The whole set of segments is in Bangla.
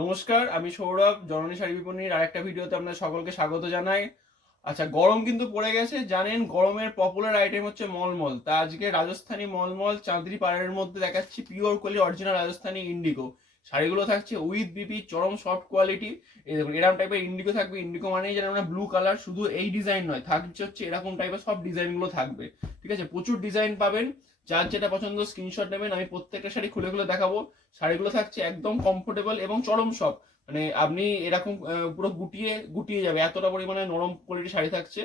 নমস্কার, আমি সৌরভ জননী শাড়ি বিপণীর আরেকটা ভিডিওতে আপনাদের সকলকে স্বাগত জানাই। আচ্ছা, গরম কিন্তু পড়ে গেছে, জানেন গরমের পপুলার আইটেম হচ্ছে মলমল। তা আজকে রাজস্থানী মলমল চাঁদরি পাড়ের মধ্যে দেখাচ্ছি pure quality original Rajasthani Indigo শাড়িগুলো থাকছে উইথ বিপি, চরম সফট কোয়ালিটি। এই দেখুন এরকম টাইপের ইন্ডিগো থাকবে। ইন্ডিগো মানেই যেন ব্লু কালার, শুধু এই ডিজাইন নয়, থাকছে হচ্ছে এরকম টাইপের সব ডিজাইনগুলো থাকবে। ঠিক আছে, প্রচুর ডিজাইন পাবেন। যার যেটা পছন্দ স্ক্রিনশট নেবেন, আমি প্রত্যেকটা শাড়ি খুলে খুলে দেখাবো। শাড়িগুলো থাকছে একদম কমফোর্টেবল এবং চরম সফট, মানে আপনি এরকম পুরো গুটিয়ে গুটিয়ে যাবে, এতটা পরিমাণে নরম কোয়ালিটি শাড়ি থাকছে।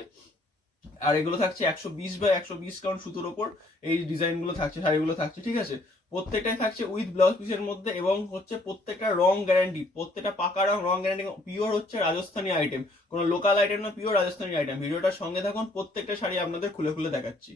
আর এগুলো থাকছে 120 কাউন্ট সুতোর ওপর এই ডিজাইনগুলো থাকছে, শাড়িগুলো থাকছে। ঠিক আছে, প্রত্যেকটাই থাকছে উইথ ব্লাউজ পিসের মধ্যে এবং হচ্ছে প্রত্যেকটা রং গ্যারান্টি, প্রত্যেকটা পাকা রং গ্যারান্টি, পিওর হচ্ছে রাজস্থানী আইটেম, কোনো লোকাল আইটেম না, পিওর রাজস্থানী আইটেম। ভিডিওটার সঙ্গে থাকুন, প্রত্যেকটা শাড়ি আপনাদের খুলে খুলে দেখাচ্ছি।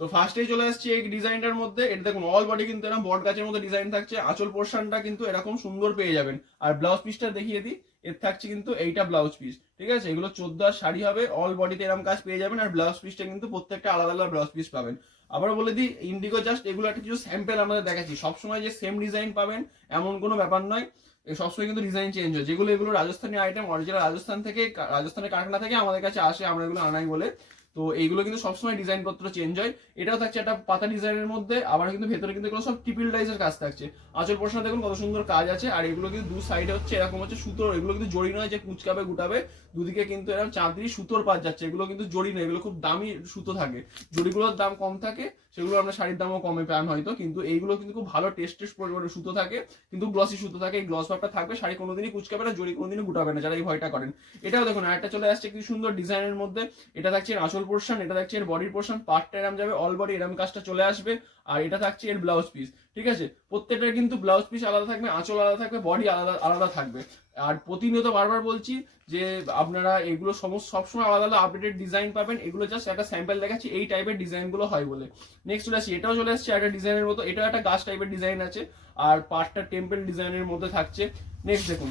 তো ফার্স্টেই চলে আসছে এই ডিজাইনটার মধ্যে। এটা দেখুন অল বডি কিন্তু এরকম বট গাছের মধ্যে ডিজাইন থাকছে। আঁচল পোর্শনটা কিন্তু এরকম সুন্দর পেয়ে যাবেন। আর ব্লাউজ পিসটা দেখিয়ে দিই, এর থাকছে কিন্তু এইটা ব্লাউজ পিস। ঠিক আছে, এগুলো 14 শাড়ি হবে, অল বডিতে এরকম কাজ পেয়ে যাবেন। আর ব্লাউজ পিসটা কিন্তু প্রত্যেকটা আলাদা আলাদা ব্লাউজ পিস পাবেন। আবার বলে দিই, ইন্ডিগো জাস্ট এগুলো একটা কিছু স্যাম্পেল আমাদের দেখাচ্ছি। সবসময় যে সেম ডিজাইন পাবেন এমন কোনো ব্যাপার নয়, সবসময় কিন্তু ডিজাইন চেঞ্জ হয়। যেগুলো এগুলো রাজস্থানী আইটেম, অরিজিনাল রাজস্থান থেকে, রাজস্থানের কারখানা থেকে আমাদের কাছে আসে, আমরা এগুলো আনাই বলে। তো এইগুলো কিন্তু সবসময় ডিজাইন পত্র চেঞ্জ হয়। এটাও থাকছে একটা পাতা ডিজাইনের মধ্যে, আবার কিন্তু ভেতরে কিন্তু এগুলো সব ট্রিপল ডাইজের কাজ থাকছে। আঁচল পোর্শনে দেখুন কত সুন্দর কাজ আছে। আর এগুলো কিন্তু দু সাইডে হচ্ছে এরকম হচ্ছে সুতোর, এগুলো কিন্তু জড়ি নয় যে কুচকাবে গুটাবে, দুদিকে কিন্তু এরকম চাঁদরি সুতোর পাত যাচ্ছে। এগুলো কিন্তু জড়ি নয়, এগুলো খুব দামি সুতো থাকে। জড়িগুলোর দাম কম থাকে, সেগুলো আমরা শাড়ির দামও কমে পান হয়তো, কিন্তু এইগুলো কিন্তু খুব ভালো টেস্টের পরিমাণে সুতো থাকে, কিন্তু গ্লসি সুতো থাকে। এই গ্লস ভাবটা থাকবে, শাড়ি কোনোদিনই কুচকাবে না, জড়ি কোনোদিনই গুটাবে না, যারা এই ভয়টা করেন। এটাও দেখুন আরেকটা চলে আসছে কি সুন্দর ডিজাইনের মধ্যে। এটা থাকছে এর আঁচল পোর্শন, এটা থাকছে এর বডির পোর্শন, পার্টটা এরম যাবে, অল বডি এরম কাজটা চলে আসবে। আর এটা থাকছে এর ব্লাউজ পিস। ঠিক আছে, প্রত্যেকটার কিন্তু ব্লাউজ পিস আলাদা থাকবে, আঁচল আলাদা থাকবে, বডি আলাদা আলাদা থাকবে। আর প্রতিনিয়ত বারবার বলছি যে আপনারা এগুলো সবসময় আলাদা আলাদা আপডেটেড ডিজাইন পাবেন। এগুলো জাস্ট একটা স্যাম্পল দেখাচ্ছি এই টাইপের ডিজাইনগুলো হয় বলে। নেক্সট চলে আসছি, এটাও চলে আসছে একটা ডিজাইনের মতো, এটাও একটা গাছ টাইপের ডিজাইন আছে। আর পার্টটা টেম্পল ডিজাইনের মধ্যে থাকছে। নেক্সট দেখুন,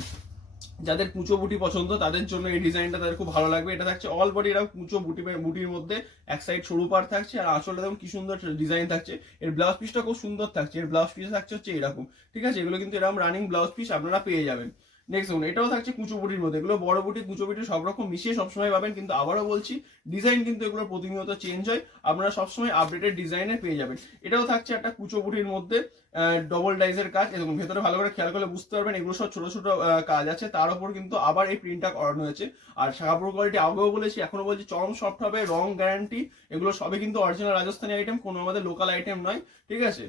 যাদের কুচো বুটি পছন্দ তাদের জন্য এই ডিজাইনটা তাদের খুব ভালো লাগবে। এটা থাকছে অল বডি এরকম কুচো বুটির মধ্যে, এক সাইড সরু পার থাকছে। আর আসলে দেখুন কি সুন্দর ডিজাইন থাকছে। এর ব্লাউজ পিসটা খুব সুন্দর থাকছে, এর ব্লাউজ পিস থাকছে হচ্ছে এরকম। ঠিক আছে, এগুলো কিন্তু এরকম রানিং ব্লাউজ পিস আপনারা পেয়ে যাবেন। নেক্সট দেখুন, এটাও থাকছে কুচো বুটির মধ্যে। এগুলো বড় বুটি কুচো বুটি সব রকম মিশিয়ে সবসময় পাবেন, কিন্তু আবারও বলছি ডিজাইন কিন্তু এগুলো প্রতিনিয়ত চেঞ্জ হয়, আপনারা সবসময় আপডেটেড ডিজাইনে পেয়ে যাবেন। এটাও থাকছে একটা কুচো বুটির মধ্যে, ডবল ডাইজের কাজ। এবং ভেতরে ভালো করে খেয়াল করলে বুঝতে পারবেন এগুলো সব ছোট ছোট কাজ আছে, তার উপর কিন্তু আবার এই প্রিন্টটা করানো হয়েছে। আর কাপড় কোয়ালিটি আগেও বলেছি, এখনো বলছি, চরম সফট হবে, রং গ্যারান্টি। এগুলো সবই কিন্তু অরিজিনাল রাজস্থানী আইটেম, কোনো আমাদের লোকাল আইটেম নয়। ঠিক আছে,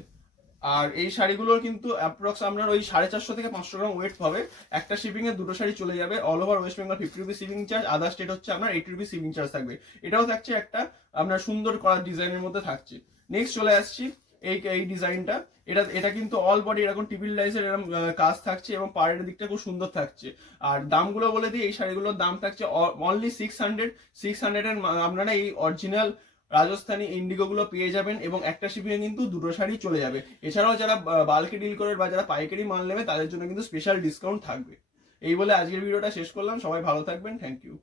আর এই শাড়িগুলোর কিন্তু অ্যাপ্রক্স আপনার ওই 450 থেকে 500 গ্রাম ওয়েট হবে। একটা শিপিং এ দুটো শাড়ি চলে যাবে। All over West Bengal 50 rupee shipping charge, other state হচ্ছে আপনার 80 রুপি শিপিং চার্জ থাকবে। এটাও থাকছে একটা আপনার সুন্দর করা ডিজাইনের মধ্যে থাকছে। নেক্সট চলে আসছি এই এই ডিজাইনটা। এটা এটা কিন্তু অল বডি এরকম টিপিল ডাইসের এরকম কাজ থাকছে এবং পাড়ের দিকটা খুব সুন্দর থাকছে। আর দামগুলো বলে দিই, এই শাড়িগুলোর দাম থাকছে অনলি 600 এর আপনারা এই অরিজিনাল রাজস্থানী ইন্ডিগো গুলো পেয়ে যাবেন। এবং একটা শিপিং এ কিন্তু দুটো শাড়ি চলে যাবে। এছাড়াও যারা বাল্কে ডিল করে বা যারা পাইকারি মাল নেবে তাদের জন্য কিন্তু স্পেশাল ডিসকাউন্ট থাকবে। এই বলে আজকের ভিডিওটা শেষ করলাম। সবাই ভালো থাকবেন, থ্যাংক ইউ।